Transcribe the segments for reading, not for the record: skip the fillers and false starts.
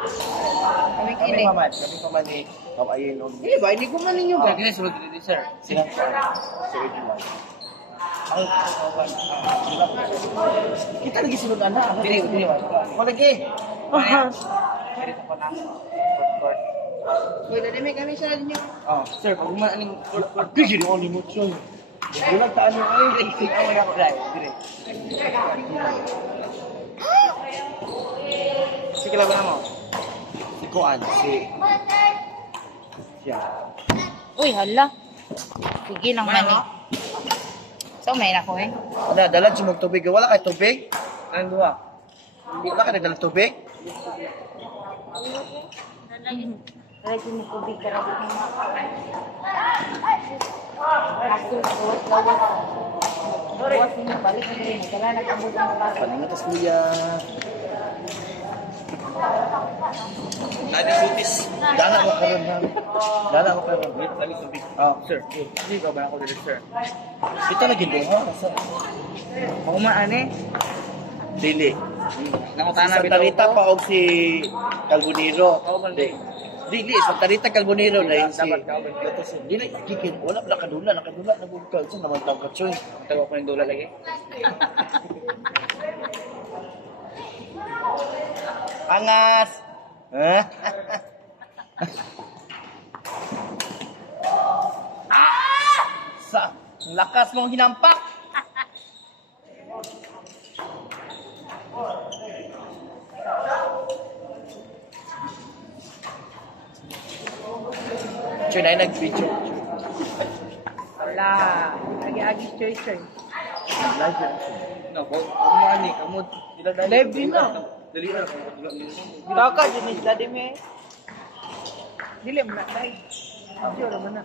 Kami Kami kini. paman ni kawayin on. Hindi ba? Hindi ko man ninyo ba? Kini sulod dito, sir. Sila ko. Sir Edwin. Ay, kita lagi sunod ana. Dili. Ko lagi. Dito pa na. Court. Uy, dali may kami sa ninyo. Oh, Sir, pag umaning court. gigi on limot soy. Wala ta ano ay. Ay, ako dai. Dire. Sige lang mo. Si Kuan, si siya. Uy, hala. Sige lang man eh. So, may na ko eh. Ana, dalan si mong tubig. Wala kay tubig? Ang duwa. Wala ka nagdala tubig? Lagi mo tubig ka rin. Asul ko, lawas. Lawas niyo, balik mo rin. Kala nagkabot ang bata. Palingatas kuya. Nadi sutis. Dala mo karon ha. Dala mo karon. Wait, lagi tubig. Oh, Sir, hindi ba ba ako dito, sir? kita lagi din ha. Ako maane. Dili. Nakutana Sa Tarita pa og si Calbonero. Ako man di. Dili sa Tarita Calbonero na yun si. Dapat ka ba? Dili kikin wala nakadula nabugkal sa naman taw katsoy. Tawa ko ng dola lagi. Angas. Ha? Sa lakas mong hinampak. Choy na nag-video. Wala. Agi-agi choy-choy. Live yan. No, ako maane kamot. Sila dali. Live din na. Dali na. Kaka, dinis dadi me. Dili mo na tayo. Sure naman na.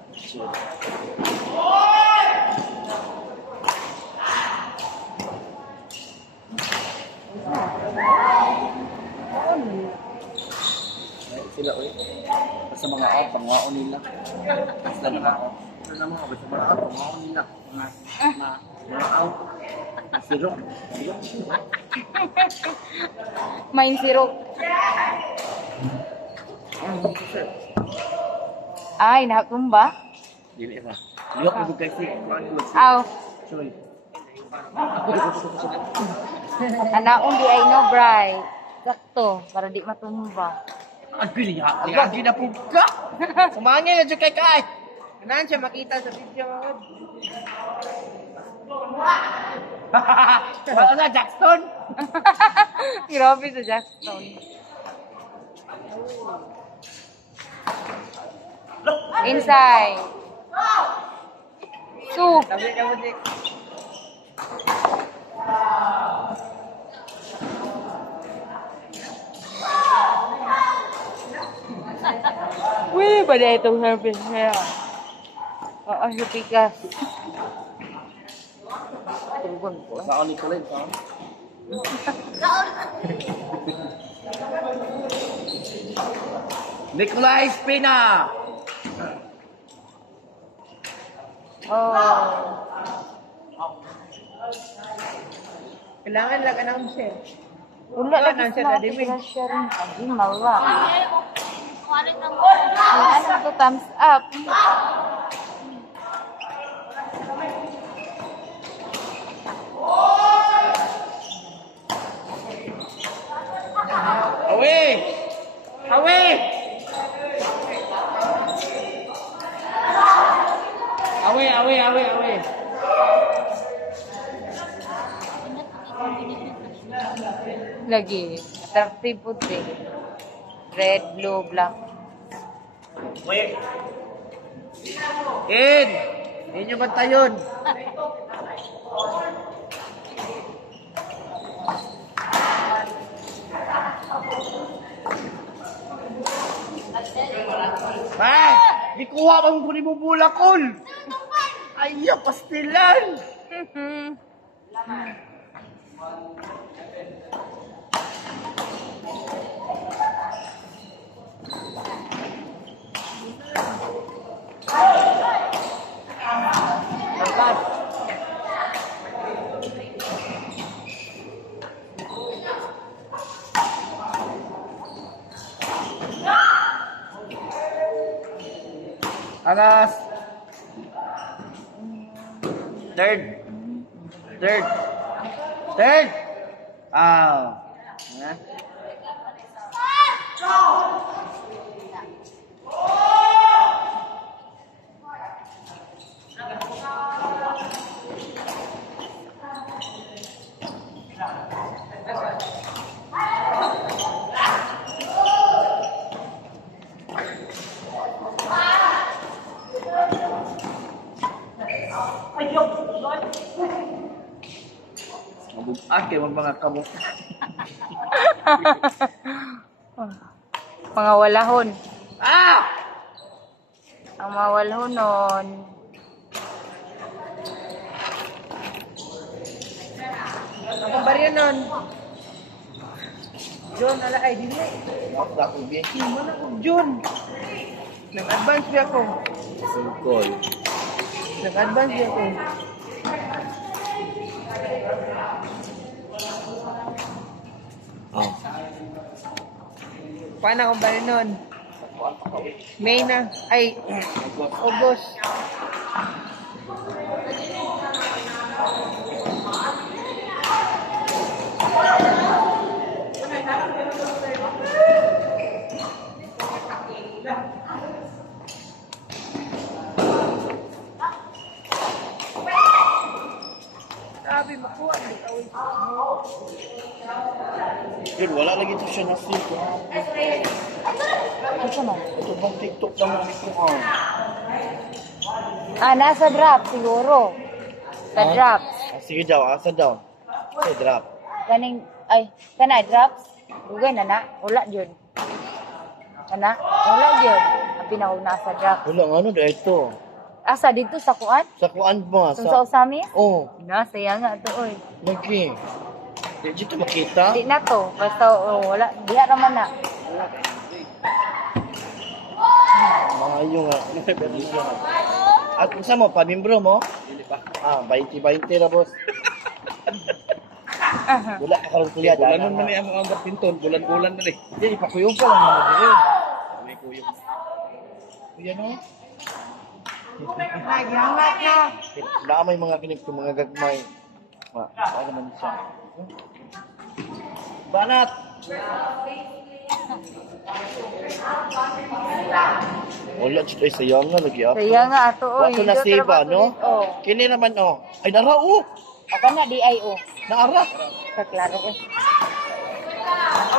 Sila oy. Sa mga out, pangaon nila. Basta na ako. Ano naman ka sa mga out, pangaon nila. Mga out. Siro. Main sirok. Ay, nakumba? Dili ba? Liyok mo kasi. Aw. Choy. Anaon di ay no, Bray. Sakto, para di matumba. Ang pili ha. Lagi na po ka. Sumangin na dyan kay. Ganaan siya makita sa video mga. Wala na, Jackson. Grabe sa Jackson. Inside. Soup. Sabi niya mo di. Wih, pada itong service niya. Oo, sa pikas. Tugon ko. Saan ni Colin? Saan? Nikolai Spina. Oh. Kailangan lang anong share. Wala lagi Nandiyan sa na, di ba? share rin. Ay, mala. Ano to, thumbs up. Away! Away! Away! Lagi. Attractive po din. Red, blue, black. Wait! In! Inyo bantayon! Ay! Ikuha bang kunin mo bulakol! Ay, pastilan! Alas. Third. Ya. Ake mga kamo. Mga walahon. Ah! Ang mga walahon nun. Ako ba rin nun? John, ala ay, dili. Ako na ko bi. Mo na ko, John. Nag-advance ba ako? Sungkol. Nag-advance ba ako? Oh. Paano akong ba rin nun? May na. Ay, August. Sabi, makuha. Yun, wala lagi ito siya na sleep. Ito siya man. Ito bang TikTok naman ito ko. Nasa drop siguro. Sa drops. Sige daw, asa daw. Say drop. Kaning, ay, kana drops? Dugay na na. Wala yun. Kana? Wala yun. Ang pinakauna sa drops. Wala nga ano dahil ito. Asa dito sa kuan? Sa kuan mo Kung sa usami? Oh, Saya nga to, oy. lagi. Di dito makita. Di na to. Basta, wala. Diha naman na. Mga yung at isa mo, pamimbro mo? Ah, 20-20 na boss. Wala ka karong kuya. Bulan man ni ang mga pinton, bulan-bulan na rin. Hindi, ipakuyog ka lang naman din. May kuyog. Kuya no? Naghangat na. Wala may mga kinig ko, mga gagmay. Ano naman siya? Banat! Wala, ay sayang nga lagi ako. Saya nga ato, oy. Wato na siba, no? Oh. Kini naman, oh. Ay, nara, oh! Ako na, DIO. Naara! Kaklaro ko.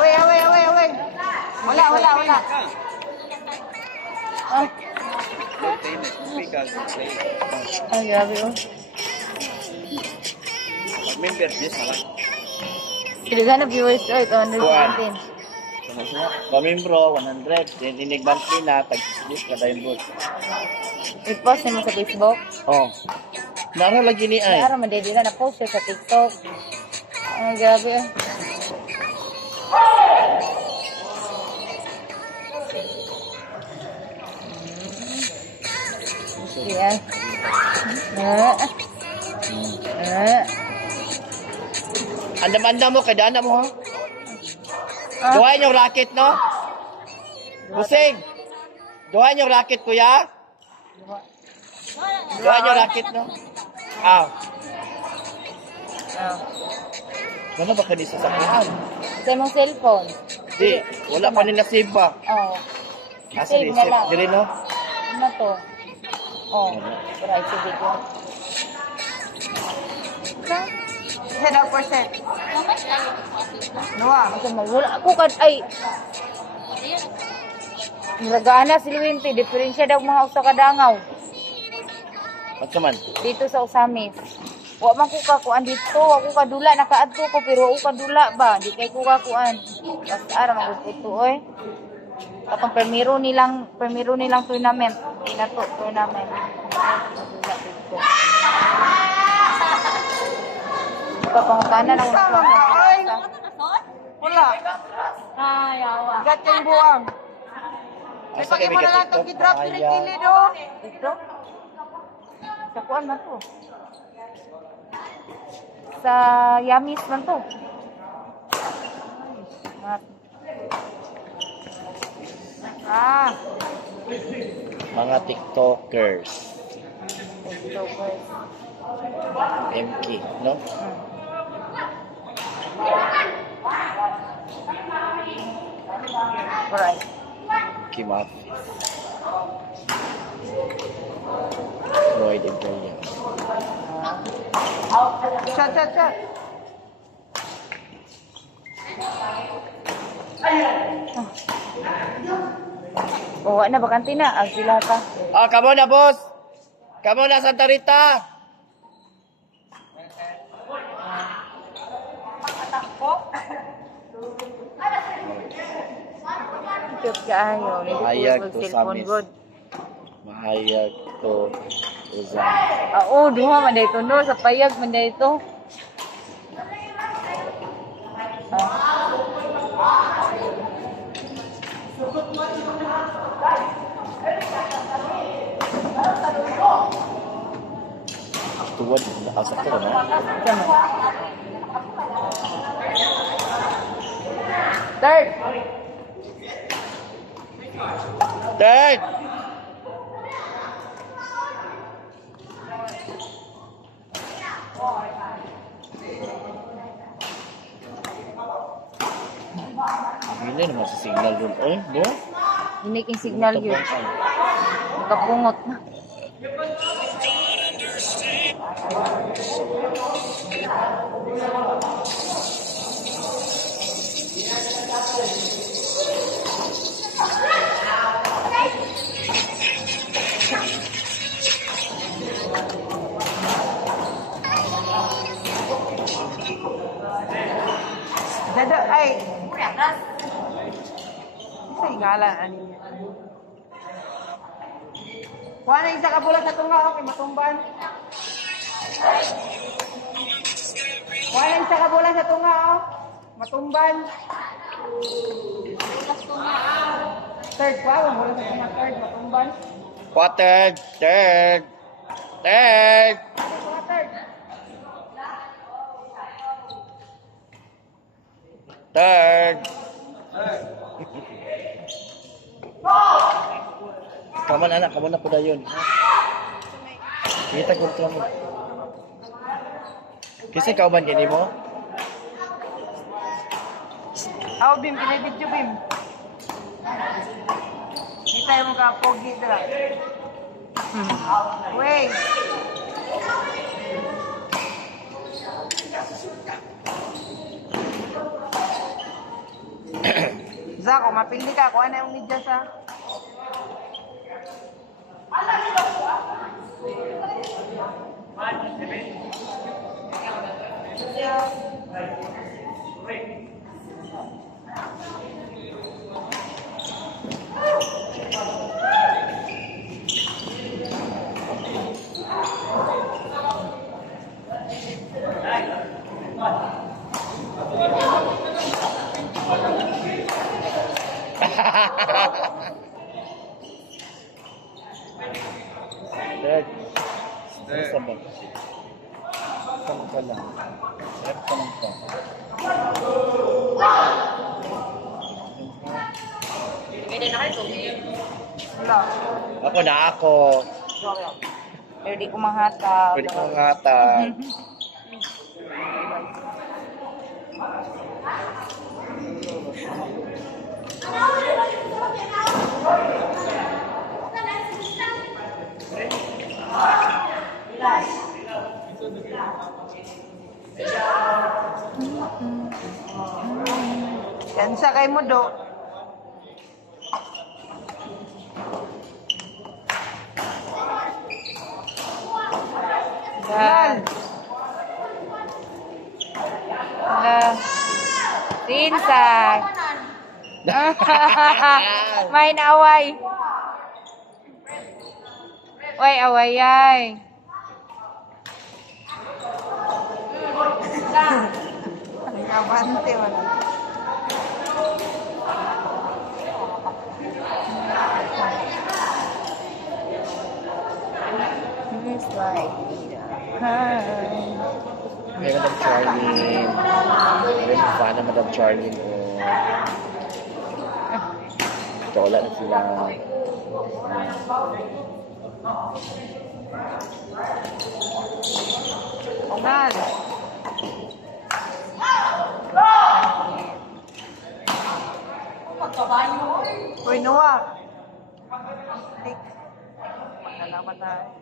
Away. Wala. Ah, ay, grabe, oh. Member niya sa lang. Kiligan na viewers, oy. 217. Pamimbro, 100. Then, inig monthly na, tag-split ka tayo boss. I-post mo sa Facebook. Oh. Nara lagi ni ay. Araw, madede na post sa TikTok. Ay, grabe, ah. Yan. Andam-andam mo, kada andam mo, ha? Duhain yung racket, no? Busing! Duhain yung racket, kuya? Duhain yung racket, no? Ah. Ano ba ka di sa sakyan? Sa mong cellphone. Di, wala pa nila save ba? Oh. Asa Save di, na save. lang. Dili, no? Ano to? Oh. Pero ay sige ko. Isa daw percent. Nuwa. Kasi wala ako kad ay. Nagana si Luwinte, diferensya daw mga usa ka dangaw. At man. Dito sa Usamis. Wa man ko kakuan dito, wa ko kadula nakaadto ko pero wa ko kadula ba, di kay ko kakuan. Basta ara magputo oy. Katong permiro nilang tournament. Inato tournament. Kadula dito. Papangutanan ang usa. Ay! Wala. Ay, awa. Gat yung buwang. May Asa pagi mo na lang itong kidrop kili do. Dito? Sa kuan man to. Sa Yamis man to. Ah, Mga TikTokers. TikTokers. MK, no? Alright. Kimafi. Lloyd and Brilliant. Chat. Oh, na bakante na. Ang sila ka. Ah, kamo na, boss! Kamo na, Santa Rita! Cute kaayo. Mahayag Hindi to ko sa cellphone miss. good. Mahayag to Uzan. Oo, duha man dito no. Sa payag man dito. Tuwad, nakasakto ka na. Third. Third! Hindi naman sa signal doon. Eh, no? Unique signal yun. Nakapungot na. Dada, ay. Isa igalan, ani niya. Kuha na isa ka bulat sa tunga, okay, matumban. Kuha na isa ka bulat sa tunga, oh. Matumban. Third, kuha mo bulat sa tunga, third, matumban. Third! Third! Third! Kuha third. Third! Kaman anak, kamu na po na yun. Kita ko ito mo. Kasi ikaw man gini mo? Aw, Bim, kinay-video, Bim. Kita mo ka, pogi dala. Wait. Zako, mapili ka. Kuha na yung medyas, ha? Third. Basta ba? Saan ka lang? Third ka lang pa. Wala. Ako na ako. Pero di ko manghatag. Pwede ko hatag. Yan sa kay mo, do. Yan. Tinsan. May naaway. Uy, away ay. Ang abante, wala. It's like May Madam Charlene. May fan na Madam Charlene. Oh. So, wala na sila. Ogal. Uy, Noah. Magkalaman tayo.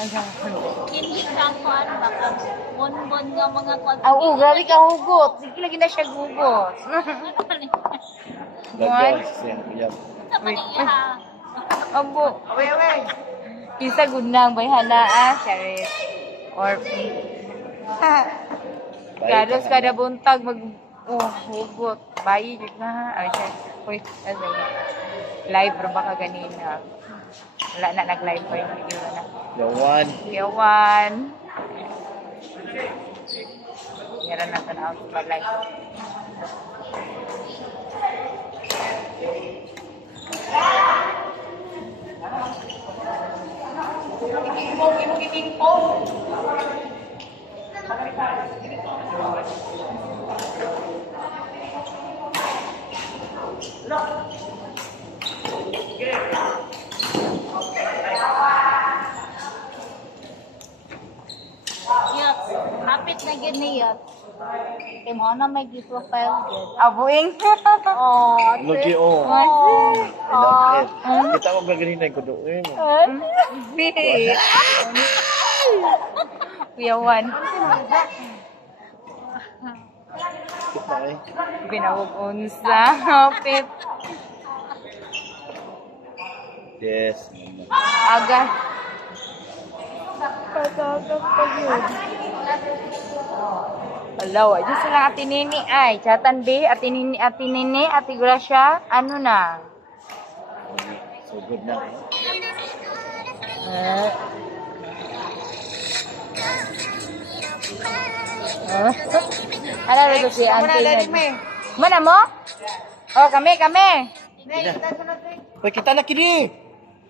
Hindi lang ko ano baka bon-bon nga mga kwan. Oo, grabe ka hugot. Sige lagi na siya hugot. Gagawin siya. Kaya, Sa maniya. Abo. Away, away. Isa gunang bayhanaan, Charis. Or kados kada buntag mag hugot. Bayi jud na. Ay, uy, live ra ba ka ganina? Wala na nag-live pa yung video na. Yawan. Yawan. Meron na tanaw sa live. Yes, hapit na gid niya. Kay mo na may profile gid. Abuing. Oh, Logi o. oh. Kita mo ba ganina yung kuduin mo? Bit. Yawan. Kita eh. Binawag unsa. Pip. Yes. Aga. Patagap pa yun. Hello, ayun sila ati Nini ay. Chatan be, ati Nini, ati Gracia. Ano na? So good na eh. Ala rin si Kamu na, Auntie Daddy na. May. Mana mo? Oh, kami. Uy, kita na kini.